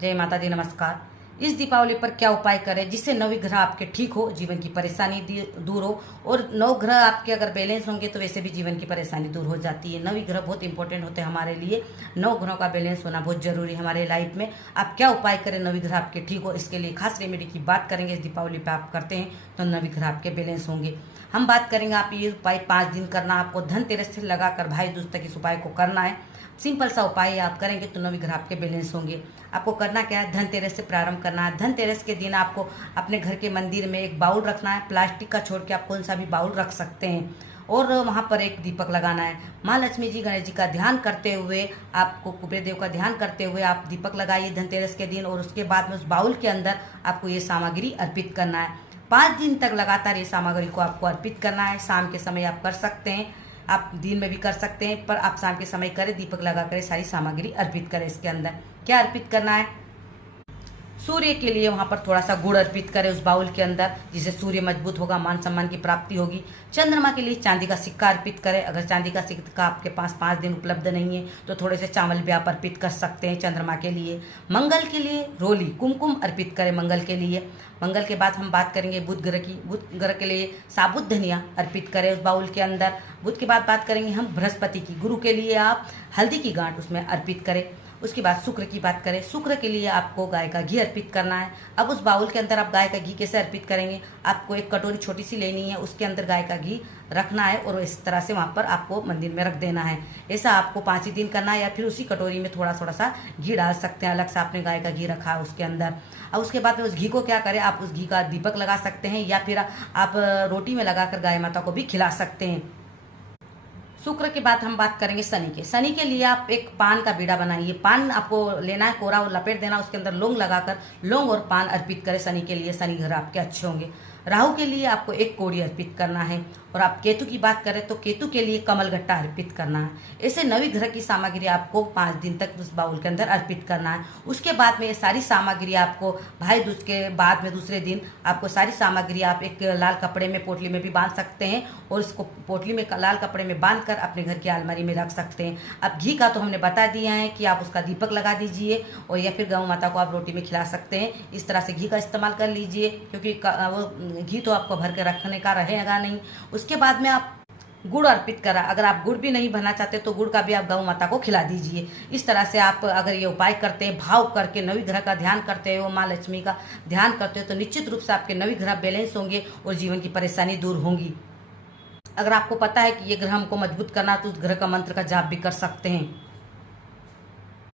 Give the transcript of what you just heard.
जय माता दी, नमस्कार। इस दीपावली पर क्या उपाय करें जिससे नवग्रह आपके ठीक हो, जीवन की परेशानी दूर हो। और नवग्रह आपके अगर बैलेंस होंगे तो वैसे भी जीवन की परेशानी दूर हो जाती है। नवग्रह बहुत इंपॉर्टेंट होते हैं हमारे लिए। नवग्रहों का बैलेंस होना बहुत जरूरी है हमारे लाइफ में। आप क्या उपाय करें नवग्रह आपके ठीक हो, इसके लिए खास रेमेडी की बात करेंगे। इस दीपावली पर आप करते हैं तो नवग्रह आपके बैलेंस होंगे। हम बात करेंगे, आप ये उपाय 5 दिन करना। आपको धनतेरस से लगाकर भाई दूज तक इस उपाय को करना है। सिंपल सा उपाय आप करेंगे तो नवग्रह आपके बैलेंस होंगे। आपको करना क्या है, धनतेरस से प्रारंभ करना है। धनतेरस के दिन आपको अपने घर के मंदिर में एक बाउल रखना है। प्लास्टिक का छोड़ के आप कौन सा भी बाउल रख सकते हैं और वहाँ पर एक दीपक लगाना है। माँ लक्ष्मी जी, गणेश जी का ध्यान करते हुए, आपको कुबेर देव का ध्यान करते हुए आप दीपक लगाइए धनतेरस के दिन। और उसके बाद में उस बाउल के अंदर आपको ये सामग्री अर्पित करना है। 5 दिन तक लगातार ये सामग्री को आपको अर्पित करना है। शाम के समय आप कर सकते हैं, आप दिन में भी कर सकते हैं, पर आप शाम के समय करें, दीपक लगा कर सारी सामग्री अर्पित करें। इसके अंदर क्या अर्पित करना है, सूर्य के लिए वहां पर थोड़ा सा गुड़ अर्पित करें उस बाउल के अंदर, जिससे सूर्य मजबूत होगा, मान सम्मान की प्राप्ति होगी। चंद्रमा के लिए चांदी का सिक्का अर्पित करें। अगर चांदी का सिक्का आपके पास 5 दिन उपलब्ध नहीं है तो थोड़े से चावल भी आप अर्पित कर सकते हैं चंद्रमा के लिए। मंगल के लिए रोली कुमकुम अर्पित करें मंगल के लिए। मंगल के बाद हम बात करेंगे बुध ग्रह की। बुध ग्रह के लिए साबुत धनिया अर्पित करें उस बाउल के अंदर। बुध के बाद बात करेंगे हम बृहस्पति की। गुरु के लिए आप हल्दी की गांठ उसमें अर्पित करें। उसके बाद शुक्र की बात करें, शुक्र के लिए आपको गाय का घी अर्पित करना है। अब उस बाउल के अंदर आप गाय का घी कैसे अर्पित करेंगे, आपको एक कटोरी छोटी सी लेनी है, उसके अंदर गाय का घी रखना है और इस तरह से वहाँ पर आपको मंदिर में रख देना है। ऐसा आपको 5 ही दिन करना है, या फिर उसी कटोरी में थोड़ा थोड़ा सा घी डाल सकते हैं। अलग से आपने गाय का घी रखा है उसके अंदर। अब उसके बाद में उस घी को क्या करें, आप उस घी का दीपक लगा सकते हैं, या फिर आप रोटी में लगाकर गाय माता को भी खिला सकते हैं। शुक्र के बाद हम बात करेंगे शनि के। शनि के लिए आप एक पान का बीड़ा बनाइए। पान आपको लेना है कोरा और लपेट देना, उसके अंदर लौंग लगाकर लौंग और पान अर्पित करें शनि के लिए। शनि ग्रह आपके अच्छे होंगे। राहु के लिए आपको एक कोड़ी अर्पित करना है। और आप केतु की बात करें तो केतु के लिए कमलगट्टा अर्पित करना है। ऐसे नवग्रह की सामग्री आपको 5 दिन तक उस बाउल के अंदर अर्पित करना है। उसके बाद में ये सारी सामग्री आपको भाई दूज के बाद में दूसरे दिन आपको सारी सामग्री आप एक लाल कपड़े में पोटली में भी बांध सकते हैं और इसको पोटली में लाल कपड़े में बांध कर अपने घर की अलमारी में रख सकते हैं। अब घी का तो हमने बता दिया है कि आप उसका दीपक लगा दीजिए, और या फिर गौ माता को आप रोटी में खिला सकते हैं। इस तरह से घी का इस्तेमाल कर लीजिए, क्योंकि वो घी तो आपको भर के रखने का रहेगा नहीं। उसके बाद में आप गुड़ अर्पित करा। अगर आप गुड़ भी नहीं भरना चाहते तो गुड़ का भी आप गौ माता को खिला दीजिए। इस तरह से आप अगर ये उपाय करते हैं, भाव करके नवग्रह का ध्यान करते हो, माँ लक्ष्मी का ध्यान करते हो, तो निश्चित रूप से आपके नवग्रह बैलेंस होंगे और जीवन की परेशानी दूर होंगी। अगर आपको पता है कि ये ग्रह हमको मजबूत करना, तो उस ग्रह का मंत्र का जाप भी कर सकते हैं।